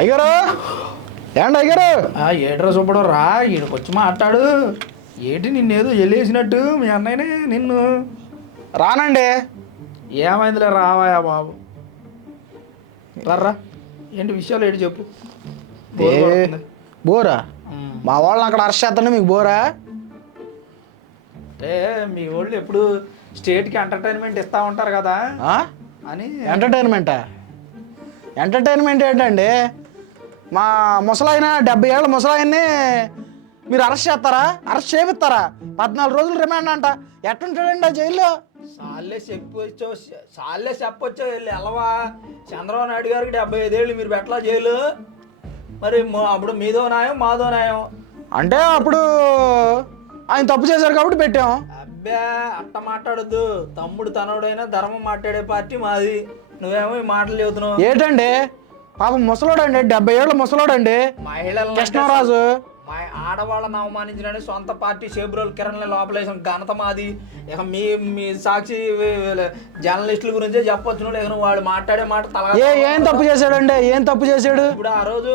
అయ్యారు ఏంటి అయ్యారు? ఏడ్రా చూపడం రా, ఈడికి వచ్చి మాట్లాడు. ఏంటి నిన్నేదో వెళ్ళేసినట్టు మీ అన్నయ్యనే నిన్ను. రానండి. ఏమైందిలే రావాయా బాబు, రా. ఏంటి విషయాలు ఏంటి చెప్పు. బోరా? మా వాళ్ళని అక్కడ అరెస్ట్ చేస్తాను, మీకు బోరా? అంటే మీ వాళ్ళు ఎప్పుడు స్టేట్కి ఎంటర్టైన్మెంట్ ఇస్తూ ఉంటారు కదా అని. ఎంటర్టైన్మెంటా? ఎంటర్టైన్మెంట్ ఏంటండి? మా ముసలాయన 70 ఏళ్ళ ముసలాయన్ని మీరు అరెస్ట్ చేస్తారా? అరెస్ట్ చేపిస్తారా? 14 రోజులు రిమాండ్ అంట. ఎట్టుంటాడండి ఆ జైల్లో? సాల్లే చెప్పొచ్చో వెళ్ళి ఎలవా. చంద్రబాబు నాయుడు గారికి 75 ఏళ్ళు, మీరు పెట్టలా జైలు. మరి అప్పుడు మీదో న్యాయం మాదో న్యాయం. అంటే అప్పుడు ఆయన తప్పు చేశారు కాబట్టి పెట్టాం. అబ్బా అట్ట మాట్లాడొద్దు. తమ్ముడు తనవుడైనా ధర్మం మాట్లాడే పార్టీ మాది. నువ్వేమో ఈ మాటలు చెబుతున్నావు ఏంటండి? పాపం ముసలోడండి, 70 ఏళ్ళ ముసలోడండి, మహిళలు కృష్ణరాజు. ఆడవాళ్ళని అవమానించిన సొంత పార్టీ షేబ్రోల్ కిరణ్ లోపలేసిన ఘనత మాది. ఇక మీ సాక్షి జర్నలిస్టుల గురించే చెప్పొచ్చు. లేక నువ్వు వాడు మాట్లాడే మాట తల. ఏం తప్పు చేశాడండి? ఏం తప్పు చేశాడు? ఇప్పుడు ఆ రోజు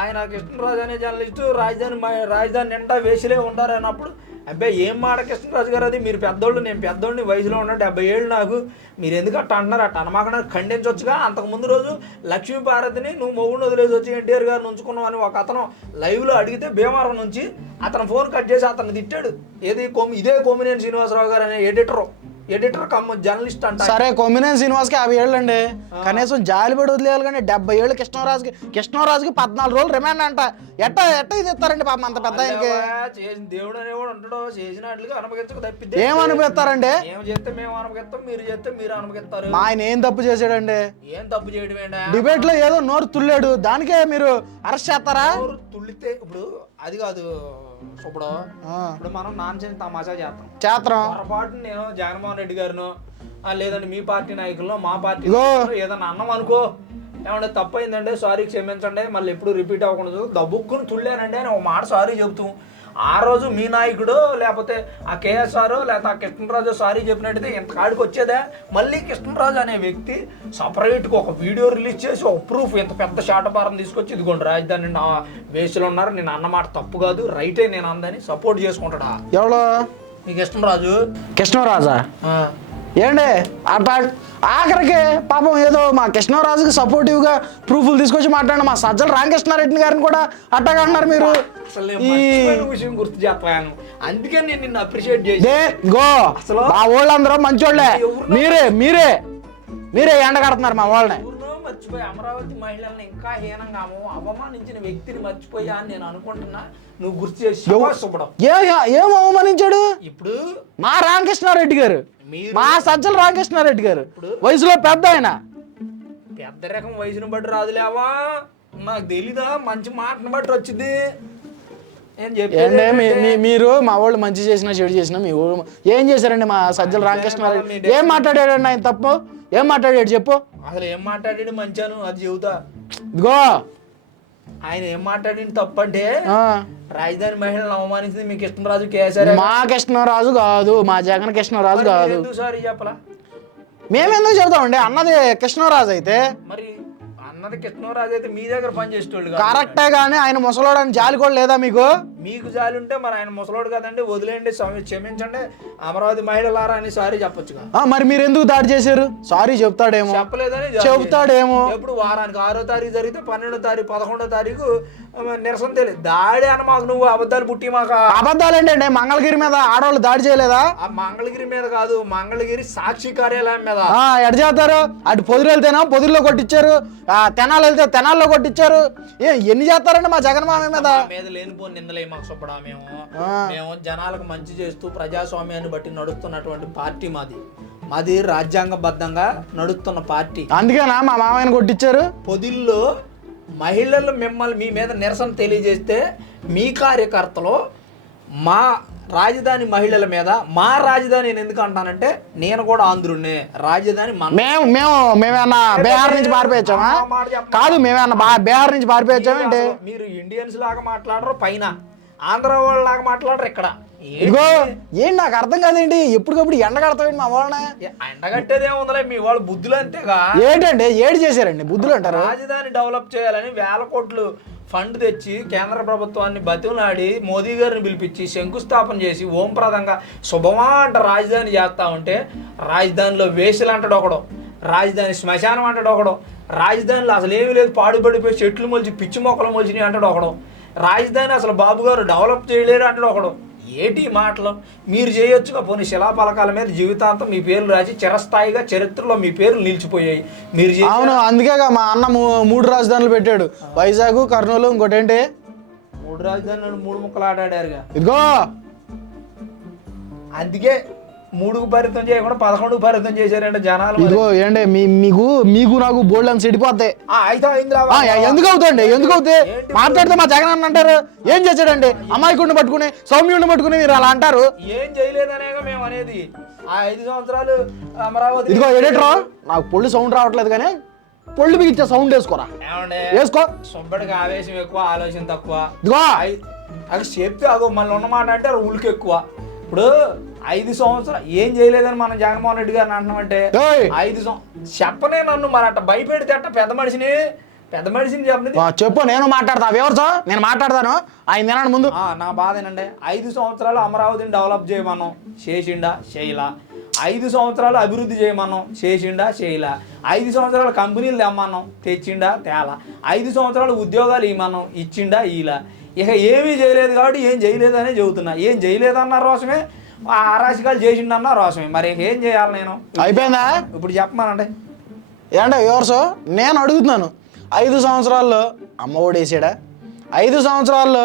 ఆయన కృష్ణరాజు అనే జర్నలిస్టు రాజధాని నిండా వేసిలే ఉంటారు అన్నప్పుడు అబ్బాయి ఏం మాట కృష్ణరాజు గారు, అది మీరు పెద్దోళ్ళు, నేను పెద్దోళ్ళని, వయసులో ఉన్నా 70 ఏళ్ళు నాకు, మీరు ఎందుకు అట్ట అంటున్నారు? అట్ట అనమాకన్నా ఖండించవచ్చుగా. అంతకుముందు రోజు లక్ష్మీపార్వతిని నువ్వు మొగుడిని వదిలేసి వచ్చి ఎన్టీఆర్ గారు ఉంచుకున్నావు అని ఒక అతను లైవ్లో అడిగితే భీమవరం నుంచి అతను ఫోన్ కట్ చేసి అతను తిట్టాడు. ఇదే కోమినేని శ్రీనివాసరావు గారు అనే ఎడిటర్ కమ్ జర్నలిస్ట్ అంట. సరే, కొమ్మినేని శ్రీనివాస్కి 50 ఏళ్ళు అండి, కనీసం జాలిపడి వదిలేయాలి. కానీ 70 ఏళ్ళు కృష్ణరాజుకి 14 రోజులు రిమాండ్ అంట. ఎట్ట ఇది ఇస్తారండి పాపం అంత పెద్ద ఆయనకి? దేవుడు అనేవాడు ఉంటాడు, చేసినట్లుగా అనుమతించక తప్పితే ఏం అనుమతిస్తారండి? మేము చేస్తే మేము అనుమతిస్తాం, మీరు చేస్తే మీరు అనుమతిస్తారు. మా ఆయన ఏం తప్పు చేశాడండి? ఏం తప్పు చేయడం ఏంటా? డిబేట్ లో ఏదో నోరు తుల్లాడు, దానికే మీరు అరెస్ట్ చేస్తారా? నోరు తుల్లితే ఇప్పుడు అది కాదు ఇప్పుడు మనం నాన్సెన్స్ తమాషా చేస్తాం. పొరపాటు నేను జగన్మోహన్ రెడ్డి గారిను లేదంటే మీ పార్టీ నాయకులను మా పార్టీ ఏదన్నా అన్నం అనుకో, ఏమంటే తప్పైందంటే సారీ క్షమించండి, మళ్ళీ ఎప్పుడు రిపీట్ అవ్వకూడదు, దబ్బుక్కుని తుళ్ళానండి అని ఒక మాట సారీ చెబుతాం. ఆ రోజు మీ నాయకుడు లేకపోతే ఆ కేఎస్ఆర్ లేకపోతే ఆ కృష్ణరాజు సారీ చెప్పినట్టయితే ఇంత కాడికి వచ్చేదే. మళ్ళీ కృష్ణరాజు అనే వ్యక్తి సపరేట్గా ఒక వీడియో రిలీజ్ చేసి ఒక ప్రూఫ్ ఇంత పెద్ద షాటపారం తీసుకొచ్చి ఇదిగోండి రాజధాని నా వేసులో ఉన్నారు, నేను అన్నమాట తప్పు కాదు, రైటే నేను అందని సపోర్ట్ చేసుకుంటాడా? ఎవడో మీ కృష్ణరాజా ఏండి ఆఖరికి పాపం ఏదో మా కృష్ణరాజుకి సపోర్టివ్ గా ప్రూఫ్లు తీసుకొచ్చి మాట్లాడిన మా సజ్జల రామకృష్ణారెడ్డి గారిని కూడా అట్టగా అన్నారు మీరు. విషయం గుర్తు చెప్పాను, అందుకే నేను నిన్ను అప్రిషియేట్ చేసి మా వాళ్ళందరూ మంచోళ్ళే, మీరే ఎండగడుతున్నారు మా వాళ్ళని. మర్చిపోయి అమరావతి మహిళల్ని ఇంకా హీనంగా అవమానించిన వ్యక్తిని మర్చిపోయా అని నేను అనుకుంటున్నా. నువ్వు గుర్తు చేసి ఏం అవమానించాడు? ఇప్పుడు మా రామకృష్ణారెడ్డి గారు, మా సజ్జల రామకృష్ణారెడ్డి గారు వయసులో పెద్ద ఆయన. పెద్ద రకం వయసును బట్టి రాదులేవా, నాకు తెలీదా? మంచి మాటను బట్టి వచ్చింది. మీరు మా వాళ్ళు మంచి చేసినా చెడు చేసినా మీ ఊరు ఏం చేశారండి? మా సజ్జల రామకృష్ణారెడ్డి ఏం మాట్లాడాడండి? ఆయన తప్పు ఏం మాట్లాడాడు చెప్పు. అసలు ఏం మాట్లాడాడు మంచాను అది చెబుతా. ఇదిగో ఆయన ఏం మాట్లాడింది తప్పు అంటే రాజధాని మహిళలను అవమానించింది మీ కృష్ణరాజు కేసీఆర్. మా కృష్ణరాజు కాదు, మా జగన్ కృష్ణరాజు కాదు. సారీ చెప్పలా? మేమెందుకు చెబుతామండి? అన్నది కృష్ణరాజు అయితే మరి అన్నది కృష్ణరాజు అయితే మీ దగ్గర పనిచేసేటోళ్ళు కరెక్టే. కానీ ఆయన ముసలోడని జాలి కూడా లేదా మీకు? మీకు జాలి ఉంటే మరి ఆయన ముసలోడు కదండి, వదిలేండి, క్షమించండి అమరావతి మహిళలారా అని సారీ చెప్పొచ్చుగా. మరి మీరు ఎందుకు దాడి చేశారు? సారీ చెప్తాడేమో. చెప్పలేదని చెప్తాడేమో. ఎప్పుడు వారానికి 6వ తారీఖు జరిగితే 12వ తారీఖు 11వ తారీఖు నిరసన తెలియదు. దాడి అని మాకు నువ్వు అబద్ధాలు పుట్టి మాకు. అబద్ధాలు ఏంటండి? మంగళగిరి మీద ఆడవాళ్ళు దాడి చేయలేదా? ఆ మంగళగిరి మీద కాదు, మంగళగిరి సాక్షి కార్యాలయం మీద. ఎడ చేస్తారు? అటు పొదురు వెళ్తేనా పొదురులో కొట్టించారు, తెనాలు వెళ్తే తెనాల్లో కొట్టించారు. ఎన్ని చేస్తారండి మా జగన్ మామ మీద లేనిపోని నిందలే మాకు చెప్పడా? మేము జనాలకు మంచి చేస్తూ ప్రజాస్వామ్యాన్ని బట్టి నడుస్తున్నటువంటి పార్టీ మాది రాజ్యాంగబద్ధంగా నడుస్తున్న పార్టీ. అందుకేనా మా మామయ్యని కొట్టించారు? పొదిల్లో మహిళలు మిమ్మల్ని మీ మీద నిరసన తెలియజేస్తే మీ కార్యకర్తలు మా రాజధాని మహిళల మీద, మా రాజధాని నేను ఎందుకు అంటానంటే నేను కూడా ఆంధ్రుడినే, రాజధాని మేమేమన్నా బీహార్ నుంచి పారిపోయచ్చామా? కాదు, మేమేమన్నా బీహార్ నుంచి పారిపోయచ్చామేంటి? మీరు ఇండియన్స్ లాగా మాట్లాడరు, పైన ఆంధ్ర వాళ్ళలాగా మాట్లాడరు. ఇక్కడ ఇదిగో ఏంటి నాకు అర్థం కాదేంటి ఎప్పటికప్పుడు ఎండ కడతావేంటి మా వాళ్ళని? ఎండగట్టేదే ఉందలే, మీ వాళ్ళు బుద్ధులు అంతేగా. ఏంటండి ఏడు చేశారండి బుద్ధులు అంటారు? రాజధాని డెవలప్ చేయాలని వేల కోట్లు ఫండ్ తెచ్చి కేంద్ర ప్రభుత్వాన్ని బతిమలాడి మోదీ గారిని పిలిపించి శంకుస్థాపన చేసి ఓంప్రదంగా శుభమా అంట రాజధాని చేస్తా ఉంటే, రాజధానిలో వేసులు అంటాడు ఒకడు, రాజధాని శ్మశానం అంటాడు ఒకడు, రాజధానిలో అసలు ఏమీ లేదు పాడుపడిపోయి చెట్లు మొలిచి పిచ్చి మొక్కలు మొలిచినాయి అంటాడు ఒకడు, రాజధాని అసలు బాబు గారు డెవలప్ చేయలేరు అంటాడు ఒకడు. ఏటి మాటలు? మీరు చేయొచ్చుగా పోనీ శిలాపలకాల మీద జీవితాంతం మీ పేర్లు రాసి చిరస్థాయిగా చరిత్రలో మీ పేర్లు నిలిచిపోయాయి. మీరు అవును, అందుకేగా మా అన్న 3 రాజధానులు పెట్టాడు, వైజాగ్, కర్నూలు, ఇంకోటి ఏంటి 3 రాజధానులు 3 ముక్కలు ఆడాడుగా. ఇదిగో అందుకే 3కు పరితం చేయకుండా 11కు పరితం చేశారంటే జనాలు. ఇదిగో ఏంటి మీకు నాకు బోల్డ్ అని చెడిపోతాయి. ఎందుకు అవుతాయండి? ఎందుకు అవుతాయి? మాట్లాడితే మా జగన్ అన్న అంటారు ఏం చేశాడండి, అమాయకుడిని పట్టుకుని సౌమ్యుడిని పట్టుకుని మీరు అలా అంటారు. ఏం చేయలేదనేగా మేము అనేది. ఆ 5 సంవత్సరాలు అమరావతి. ఇదిగో ఎడిటర్, నాకు పొళ్ళు సౌండ్ రావట్లేదు కానీ పొళ్ళు బిగించే సౌండ్ వేసుకోరా. వేసుకో. సుబ్బడికి ఆవేశం ఎక్కువ, ఆలోచన తక్కువ. ఇదిగో అది చెప్తే అదో మళ్ళీ ఉన్నమాట అంటే ఉలికి ఎక్కువ. ఇప్పుడు 5 సంవత్సరాలు ఏం చేయలేదని మనం జగన్మోహన్ రెడ్డి గారిని అంటున్నామంటే 5 చెప్పనే నన్ను మరి అట్ట భయపెడితే అట్ట పెద్ద మనిషిని చెప్పు, నేను మాట్లాడతా. ఎవరు నేను మాట్లాడతాను, ఆయన తినడానికి ముందు. నా బాధ ఏంటంటే 5 సంవత్సరాలు అమరావతిని డెవలప్ చేయమన్నాం, చేసిండా చేయలా. 5 సంవత్సరాలు అభివృద్ధి చేయమన్నాం, చేసిండా చేయలా. 5 సంవత్సరాలు కంపెనీలు తెమ్మన్నాం, తెచ్చిండా తేలా. 5 సంవత్సరాలు ఉద్యోగాలు ఇవ్వమన్నాం, ఇచ్చిండా ఇలా. ఇక ఏమీ చేయలేదు కాబట్టి ఏం చేయలేదనే చెబుతున్నా. ఏం చేయలేదన్న రోషమే, అరాశకాలు చేసిండన్న రోషమే. మరి ఏం చేయాలి నేను? అయిపోయిందా ఇప్పుడు చెప్పమానండి. ఏంటో ఎవరు నేను అడుగుతున్నాను. 5 సంవత్సరాల్లో అమ్మఒడి వేసాడా? 5 సంవత్సరాల్లో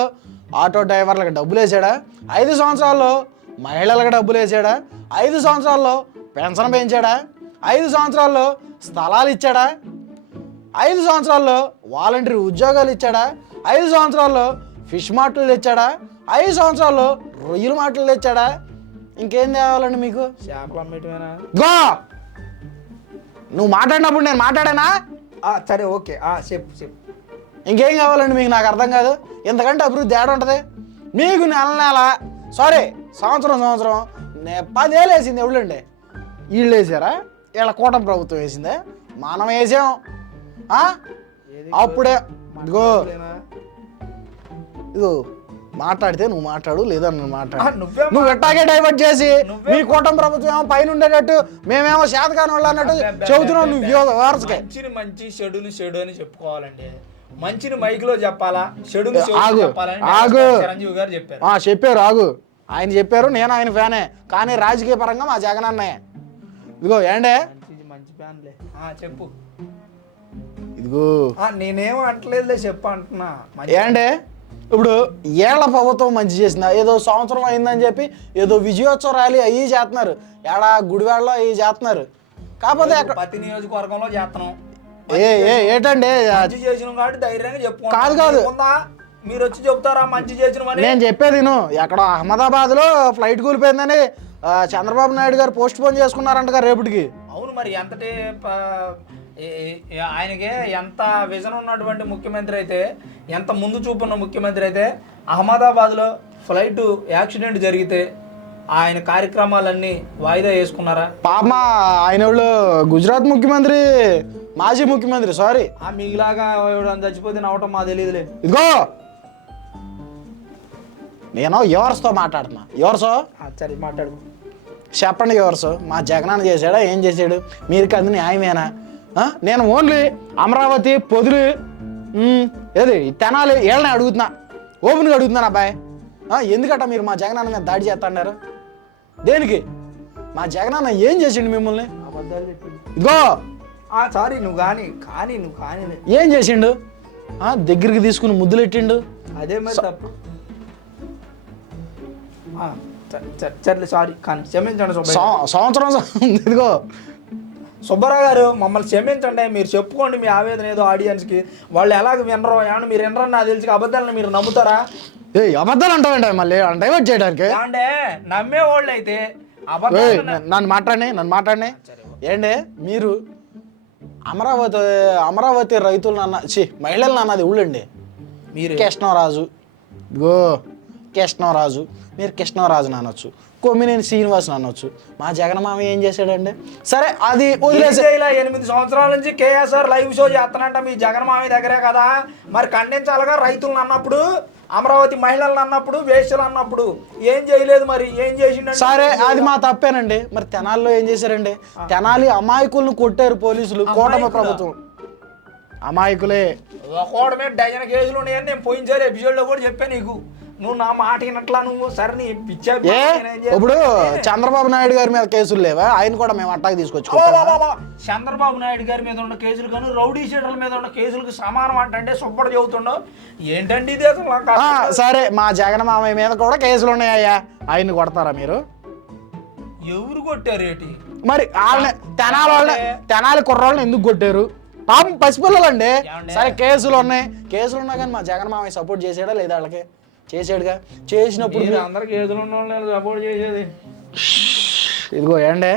ఆటో డ్రైవర్లకు డబ్బులు వేసాడా? 5 సంవత్సరాల్లో మహిళలకు డబ్బులు వేసాడా? 5 సంవత్సరాల్లో పెన్షన్ పెంచాడా? 5 సంవత్సరాల్లో స్థలాలు ఇచ్చాడా? 5 సంవత్సరాల్లో వాలంటరీ ఉద్యోగాలు ఇచ్చాడా? 5 సంవత్సరాల్లో ఫిష్ మార్ట్లు తెచ్చాడా? 5 సంవత్సరాల్లో రొయ్యల మార్ట్లు తెచ్చాడా? ఇంకేం తేవాలండి మీకు? చేపలు అమ్మేటమేనా? గో, నువ్వు మాట్లాడినప్పుడు నేను మాట్లాడానా? సరే ఓకే, చెప్పు. ఇంకేం కావాలండి మీకు? నాకు అర్థం కాదు. ఇంతకంటే అభివృద్ధి ఏడ ఉంటుంది మీకు? నెల సంవత్సరం 10 ఏళ్ళు వేసింది ఎవళ్ళండి? వీళ్ళు వేసారా? వీళ్ళ కూటమి ప్రభుత్వం వేసిందే, మనం వేసాం. అప్పుడే ఇదిగో మాట్లాడితే నువ్వు మాట్లాడు, లేదా నువ్వు మాట్లాడు. నువ్వు ఎట్టాగే డైవర్ట్ చేసి మీ కూటమి ప్రభుత్వం ఏమో పైన ఉండేటట్టు, మేమేమో శాతకాని వాళ్ళు అన్నట్టు చెబుతున్నావు. నువ్వు మంచి చెడు అని చెప్పుకోవాలండి. మంచిని మైక్లో చెప్పాలా, చెడుని చిరంజీవి గారు చెప్పారు. ఆయన చెప్పారు, నేను ఆయన ఫ్యానే. కానీ రాజకీయ పరంగా మా జగన్ అన్నయ్య. ఇదిగో ఏండే మంచి ఫ్యాన్లే. చెప్పు. ఇదిగో నేనేమో అంటలేదులే, చెప్పు అంటున్నా. ఏండే ఇప్పుడు ఏళ్ల ప్రభుత్వం మంచి చేసిందా? ఏదో సంవత్సరం అయిందని చెప్పి ఏదో విజయోత్సవ ర్యాలీ అయ్యి చేస్తున్నారు, ఏడా గుడివాడలో అయ్యి చేస్తున్నారు. కాకపోతే ప్రతి నియోజకవర్గంలో చేస్తున్నాం. ఏంటండి చేసిన కాబట్టి ధైర్యంగా చెప్పు. కాదు మీరు వచ్చి చెప్తారా మంచి చేసిన? నేను చెప్పేది ఎక్కడో అహ్మదాబాద్లో ఫ్లైట్ కూలిపోయిందని చంద్రబాబు నాయుడు గారు పోస్ట్ పోన్ చేసుకున్నారంటగా రేపటికి. అవును, మరి ఎంతటి ఆయనకి ఎంత విజన్ ఉన్నటువంటి ముఖ్యమంత్రి అయితే, ఎంత ముందు చూపున్న ముఖ్యమంత్రి అయితే, అహ్మదాబాద్లో ఫ్లైట్ యాక్సిడెంట్ జరిగితే ఆయన కార్యక్రమాలన్నీ వాయిదా వేసుకున్నారా? పాప ఆయన వాళ్ళు గుజరాత్ ముఖ్యమంత్రి, మాజీ ముఖ్యమంత్రి, సారీ. మీలాగా చచ్చిపోతే నవ్వటం మా తెలియదులే. ఇదిగో నేను ఎవరితో మాట్లాడుతున్నా. ఎవరిసో సరే మాట్లాడు, చెప్పండి. ఎవరిసో మా జగనాన్ని చేశాడా? ఏం చేశాడు? మీరు కంది న్యాయమేనా? నేను ఓన్లీ అమరావతి, పొదులు, ఏది తెనాలి ఏళ్ళని అడుగుతున్నా, ఓపెన్గా అడుగుతున్నాను. అబ్బాయి ఎందుకట మీరు మా జగనన్న మీద దాడి చేస్తున్నారు? దేనికి? మా జగనన్న ఏం చేసిండు మిమ్మల్ని? ఇదిగో సారీ నువ్వు కానీ ఏం చేసిండు? దగ్గరికి తీసుకుని ముద్దులు ఎట్టిండు. అదే మరి తప్పు. సారీ కానీ క్షమించండి. సంవత్సరం ఇదిగో సుబ్బారావు గారు మమ్మల్ని క్షమించండి. మీరు చెప్పుకోండి మీ ఆవేదన ఏదో ఆడియన్స్కి. వాళ్ళు ఎలాగ వినరో ఏమన్నా మీరు వినరని నాకు తెలిసి అబద్ధాలను మీరు నమ్ముతారా? అబద్ధాలు అంటావంటే మళ్ళీ డైవర్ట్ చేయడానికి. అంటే నమ్మే వాళ్ళు అయితే నన్ను మాట్లాడినాయి ఏంటి మీరు? అమరావతి రైతులు మహిళలు అన్నది ఊళ్ళండి. మీరు కృష్ణరాజు, ఇగో కృష్ణరాజు, మీరు కృష్ణరాజుని అనొచ్చు, కొమ్మినేని శ్రీనివాసుని అనొచ్చు. మా జగన్మామ ఏం చేశాడండి? సరే అది వదిలేసి 8 సంవత్సరాల నుంచి కేఎస్ఆర్ లైవ్ షో చేస్తానంట మీ జగన్ మామయ్య దగ్గరే కదా, మరి ఖండించాలిగా రైతులను అన్నప్పుడు, అమరావతి మహిళలను అన్నప్పుడు, వేశ్యలు అన్నప్పుడు ఏం చేయలేదు, మరి ఏం చేసిండు? సరే అది మా తప్పేనండి. మరి తెనాలిలో ఏం చేశారండి? తెనాలి అమాయకులను కొట్టారు పోలీసులు, కూటమి ప్రభుత్వం. అమాయకులే ఒకటి మీద డజన్ కేసులు ఉన్నాయని నేను పోయినసారి ఎపిసోడ్లో కూడా చెప్పాను నీకు. నువ్వు నా మాట వినట్లా, నువ్వు సరే నీ పిచ్చా. ఇప్పుడు చంద్రబాబు నాయుడు గారి మీద కేసులు లేవా? ఆయన కూడా మేము అట్టాకి తీసుకొచ్చు. చంద్రబాబు నాయుడు గారి మీద ఉన్న కేసులు కానీ రౌడీ షీటర్ల మీద ఉన్న కేసులకు సమానం అంటే సుబ్బడు చెబుతుండవు ఏంటండి ఇది అసలు? సరే మా జగన్ మామయ్య మీద కూడా కేసులు ఉన్నాయ్యా, ఆయన్ని కొడతారా మీరు? ఎవరు కొట్టారు ఏంటి మరి వాళ్ళని తెనాలి కుర్రోళ్ళని ఎందుకు కొట్టారు? పాపం పసిపిల్లలండి. సరే కేసులు ఉన్నా కానీ మా జగన్ మామయ్య సపోర్ట్ చేసాడా లేదా? వాళ్ళకి చేసాడుగా. చేసినప్పుడు అందరు కేసులు ఉన్న వాళ్ళు సపోర్ట్ చేసేది. ఇదిగో ఏండే,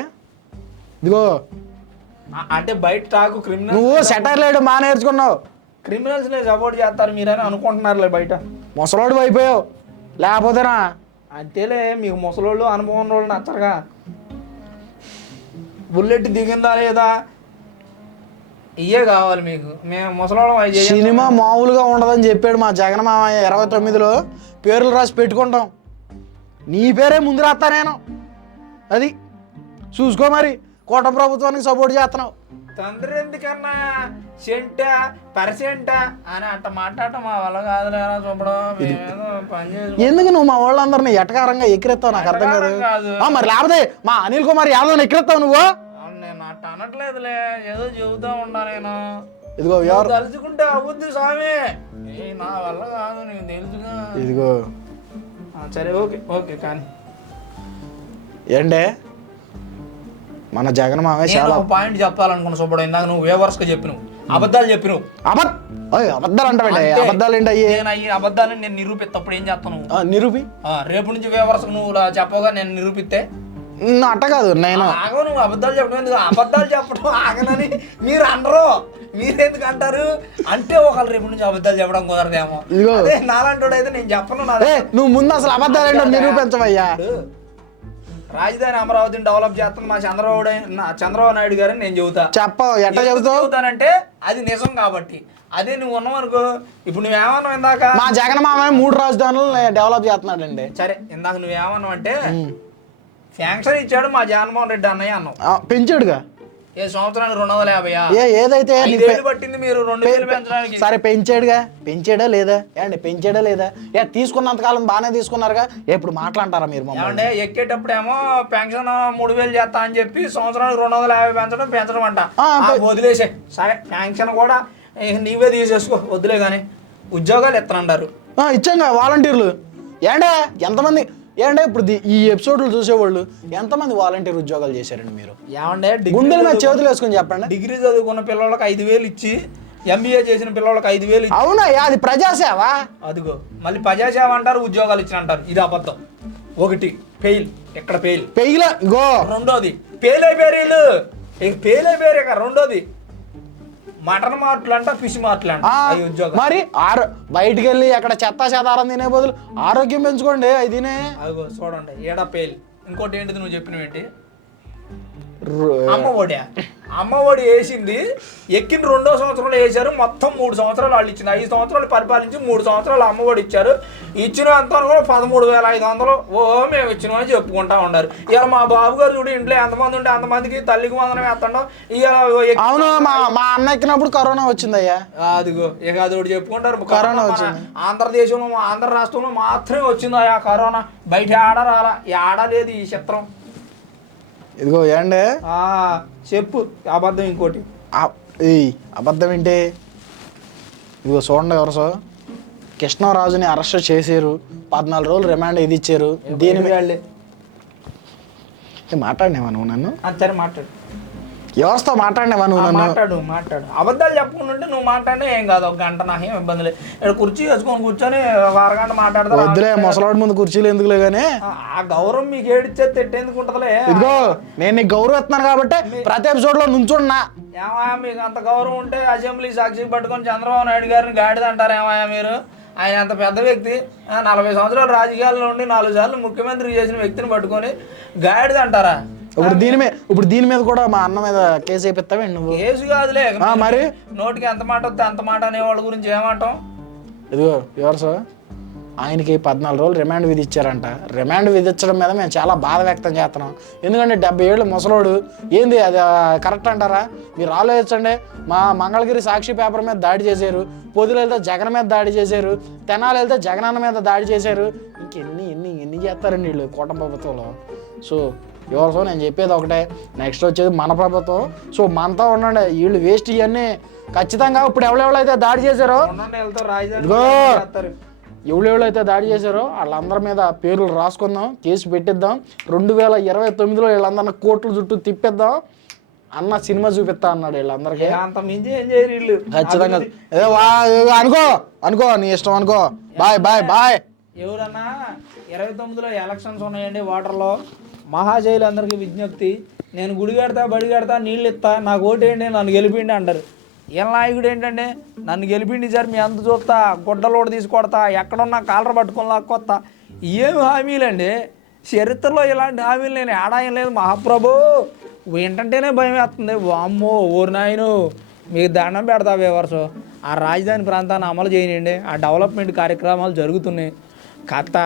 ఇదిగో అంటే బయట టాకు క్రిమినల్, నువ్వు సెటర్ లేడు మా నేర్చుకున్నావు. క్రిమినల్స్ నే సపోర్ట్ చేస్తారు మీరని అనుకుంటున్నారులే బయట. ముసలోడు అయిపోయావు లేకపోతేనా? అంతేలే, మీకు ముసలోళ్ళు అనుభవం వాళ్ళు నచ్చరుగా. బుల్లెట్ దిగిందా లేదా ఇయే కావాలి మీకు. మేము ముసలోళ్ళం సినిమా మామూలుగా ఉండదని చెప్పాడు మా జగన్ మామయ్య. 29లో పేర్లు రాసి పెట్టుకుంటాం, నీ పేరే ముందు రాస్తా నేను. అది చూసుకో. మరి కోట ప్రభుత్వానికి సపోర్ట్ చేస్తున్నావు. తండ్రి ఎందుకన్నా సెంట పర్సెంట అని అట్ట మాట్లాడటం మా వల్ల కాదులేరా చూపడం. ఎందుకు నువ్వు మా వాళ్ళందరినీ ఎటకారంగా ఎక్కిరెత్తావు? నాకు అర్థం కాదు. మరి లేకపోతే మా అనిల్ కుమార్ యాదవ్ ఎక్కిరెత్తావు నువ్వు? నేను అట్ట అనట్లేదులే, ఏదో చెబుతా ఉన్నా నేను. ఇదిగో తలుచుకుంటే అవుద్ది స్వామి, నా వల్ల కాదు నీకు తెలుసుగా. ఇదిగో సరే ఓకే ఓకే. కానీ ఏంటే మన జగన్ మామయ్య చాలా పాయింట్ చెప్పాలనుకున్న సుబ్బడు, ఇందాక నువ్వు వేవర్స్ గా చెప్పినావు, అబద్ధాలు చెప్పినావు. అబద్ధాలు అంటే అబద్ధాలు ఏంటి? అయ్యి అబద్ధాలని నేను నిరూపిస్తప్పుడు ఏం చేస్తాను? నిరూపి. రేపు నుంచి వేవర్స్ నువ్వు చెప్పగా నేను నిరూపిస్తే అట్ట కాదు. నేను ఆగో, నువ్వు అబద్ధాలు చెప్పడం ఎందుకు? అబద్ధాలు చెప్పడం ఆగనని మీరు అనరు, మీరెందుకు అంటారు అంటే ఒకళ్ళు రేపు నుంచి అబద్ధాలు చెప్పడం కుదరదేమో. నాలంటోడు అయితే నేను చెప్పను. నువ్వు ముందు అసలు అబద్ధాలు ఏంటో నిరూపించవయ్యా. రాజధాని అమరావతిని డెవలప్ చేస్తాను మా చంద్రబాబు నాయుడు గారని నేను చెబుతా. ఎట్లా చెబుతానంటే అది నిజం కాబట్టి. అదే నువ్వు ఉన్నావనుకో, ఇప్పుడు నువ్వేమన్నావు ఇందాక, మా జగన్ మామయ్య 3 రాజధానులు డెవలప్ చేస్తున్నాడండి. సరే ఇందాక నువ్వేమన్నావు అంటే శాంక్షన్ ఇచ్చాడు మా జగన్మోహన్ రెడ్డి అన్నయ్య అన్నావు. పెంచాడుగా. ఏ సంవత్సరానికి 250? ఏదైతే పట్టింది మీరు 2000 పెంచడానికి. సరే పెంచాడా లేదా? ఏమండి పెంచాడా లేదా? తీసుకున్నంత కాలం బాగానే తీసుకున్నారుగా, ఎప్పుడు మాట్లాడతారా మీరు? ఏమంటే ఎక్కేటప్పుడేమో పెన్షన్ 3000 చేస్తా అని చెప్పి సంవత్సరానికి 250 పెంచడం అంట. వదిలేసే. సరే పెన్షన్ కూడా నీవే తీసేసుకో, వదిలే. కానీ ఉద్యోగాలు ఎత్తనంటారు. ఇచ్చాంగా వాలంటీర్లు. ఎంతమంది ఇప్పుడు ఈ ఎపిసోడ్లు చూసేవాళ్ళు ఎంతమంది వాలంటీర్ ఉద్యోగాలు చేశారండి మీరు? ఏమంటే గుండెల మీద చేతులు వేసుకొని చెప్పండి. డిగ్రీ చదువుకున్న పిల్లలకు 5000 ఇచ్చి, ఎంబీఏ చేసిన పిల్లలకు 5000 ఇచ్చి. అవునా? అది ప్రజాసేవ. అదిగో మళ్ళీ ప్రజాసేవ అంటారు, ఉద్యోగాలు ఇచ్చిన అంటారు. ఇది అబద్ధం. ఒకటి ఫెయిల్, ఎక్కడ ఫెయిల్ గో. రెండోది ఫెయిల్ అయిపోయారు వీళ్ళు, ఫెయిల్ అయిపోయారు. ఇక రెండోది మటన్ మార్కులు అంట, ఫిష్ మార్కులు అంట. మరి బయటికి వెళ్ళి అక్కడ చెత్త చెదారం తినే బదులు ఆరోగ్యం పెంచుకోండి. అది అదిగో చూడండి, ఏడా ఫెయిల్. ఇంకోటి ఏంటిది నువ్వు చెప్పినవి ఏంటి? అమ్మఒడి వేసింది, ఎక్కిన 2వ సంవత్సరంలో వేశారు. మొత్తం 3 సంవత్సరాలు వాళ్ళు ఇచ్చింది. 5 సంవత్సరాలు పరిపాలించి 3 సంవత్సరాలు అమ్మఒడి ఇచ్చారు. ఇచ్చిన అంత 13,500 మేము ఇచ్చినాం అని చెప్పుకుంటా ఉన్నారు. ఇవాళ మా బాబు గారు చూడు, ఇంట్లో ఎంతమంది ఉంటే అంతమందికి తల్లికి వందనం వేస్తాం. అవును, మా అన్న ఎక్కినప్పుడు కరోనా వచ్చిందయ్యా. అదిగో ఇక అది ఒకటి చెప్పుకుంటారు. కరోనా వచ్చింది ఆంధ్రదేశంలో, ఆంధ్ర రాష్ట్రంలో మాత్రమే వచ్చింది ఆ కరోనా. బయట రాలా, లేదు ఈ చిత్రం. ఇదిగో చెప్పు అబద్ధం. ఇంకోటి అబద్ధం ఏంటి? ఇదిగో చూడండి, ఎవరు కృష్ణరాజుని అరెస్ట్ చేశారు, 14 రోజులు రిమాండ్ ఇది ఇచ్చారు. దీని మీద మాట్లాడినావా నువ్వు నన్ను? సరే మాట్లాడు. ఎవరితో మాట్లాడినావా నువ్వు నన్ను? మాట్లాడు. అబద్ధాలు చెప్పుకుంటుంటే నువ్వు మాట్లాడినా ఏం కాదు, 1 గంట నాకేం ఇబ్బంది లేదు. ఇక్కడ కుర్చీ వేసుకొని కూర్చొని 1 అరగంట మాట్లాడతా. వద్దులే, ముసలాడి ముందు కుర్చీలు ఎందుకులే. కానీ ఆ గౌరవం మీకు ఏడిచ్చే తిట్టేందుకు ఉంటదిలే. ఇదిగో నేను నీకు గౌరవం ఇస్తున్నాను కాబట్టి ప్రతి ఎపిసోడ్ లో నుంచున్నా. ఏమా మీకు అంత గౌరవం ఉంటే అసెంబ్లీ సాక్షి పట్టుకొని చంద్రబాబు నాయుడు గారిని గాడిద అంటారు ఏమయ్యా మీరు? ఆయన అంత పెద్ద వ్యక్తి 40 సంవత్సరాలు రాజకీయాల్లో ఉండి 4 సార్లు ముఖ్యమంత్రి చేసిన వ్యక్తిని పట్టుకొని గాడిద అంటారా? ఇప్పుడు దీని మీద కూడా మా అన్న మీద కేసు వేపిస్తావే నువ్వు? కేసు కాదులే మరి నోటికి ఎంత మాట వస్తే అంత మాట అనే వాళ్ళ గురించి ఏమంటాం? ఇదిగో వివర్స్, ఆయనకి 14 రోజులు రిమాండ్ విధించారంట. రిమాండ్ విధించడం మీద మేము చాలా బాధ వ్యక్తం చేస్తున్నాం. ఎందుకంటే 70 ఏళ్ళు ముసలోడు, ఏంది అది కరెక్ట్ అంటారా? మీరు ఆలోచించండి. మా మంగళగిరి సాక్షి పేపర్ మీద దాడి చేశారు, పొదులు వెళ్తే జగన్ మీద దాడి చేశారు, తెనాలి వెళ్తే జగనన్న మీద దాడి చేశారు. ఎన్ని చేస్తారండి వీళ్ళు కూటమి ప్రభుత్వంలో? సో ఎవరితో నేను చెప్పేది ఒకటే, నెక్స్ట్ వచ్చేది మన ప్రభుత్వం. సో మనతో ఉండండి. వీళ్ళు వేస్ట్ ఇవన్నీ ఖచ్చితంగా ఇప్పుడు ఎవరెవరైతే దాడి చేశారో, ఇదిగో ఎవరెవరైతే దాడి చేశారో వాళ్ళందరి మీద పేర్లు రాసుకుందాం, కేసు పెట్టిద్దాం. 2029లో వీళ్ళందరినీ కోర్టుల చుట్టూ తిప్పిద్దాం. అన్న సినిమా చూపిస్తా అన్నాడు వీళ్ళందరికీ. అంత మించి ఏం చేయరు ఖచ్చితంగా. అనుకో నీ ఇష్టం అనుకో. బాయ్. ఎవరన్నా 29లో ఎలక్షన్స్ ఉన్నాయండి వాటర్లో. మహాజయులందరికీ విజ్ఞప్తి, నేను గుడి కడతా, బడి కడతా, నీళ్ళు ఇస్తా, నాకు ఓటేయండి, నన్ను గెలిపిండి అంటారు. ఏం నాయకుడు ఏంటంటే నన్ను గెలిపిండి సార్, మీ అంత చూస్తా, గుడ్డలోడు తీసుకొడతా, ఎక్కడున్నా కాలర్ పట్టుకొని లాక్కొస్తా. ఏమి హామీలండి? చరిత్రలో ఇలాంటి హామీలు నేను ఏడాయం లేదు మహాప్రభు. ఏంటంటేనే భయం వేస్తుంది. వామ్మో ఓరు నాయను, మీకు దండం పెడతా వ్యూవర్స్. ఆ రాజధాని ప్రాంతాన్ని అమలు చేయండి. ఆ డెవలప్మెంట్ కార్యక్రమాలు జరుగుతున్నాయి. కథ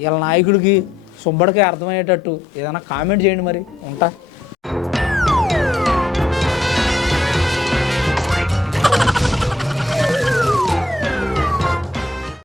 వీళ్ళ నాయకుడికి సుబ్బడికి అర్థమయ్యేటట్టు ఏదైనా కామెంట్ చేయండి. మరి ఉంటా.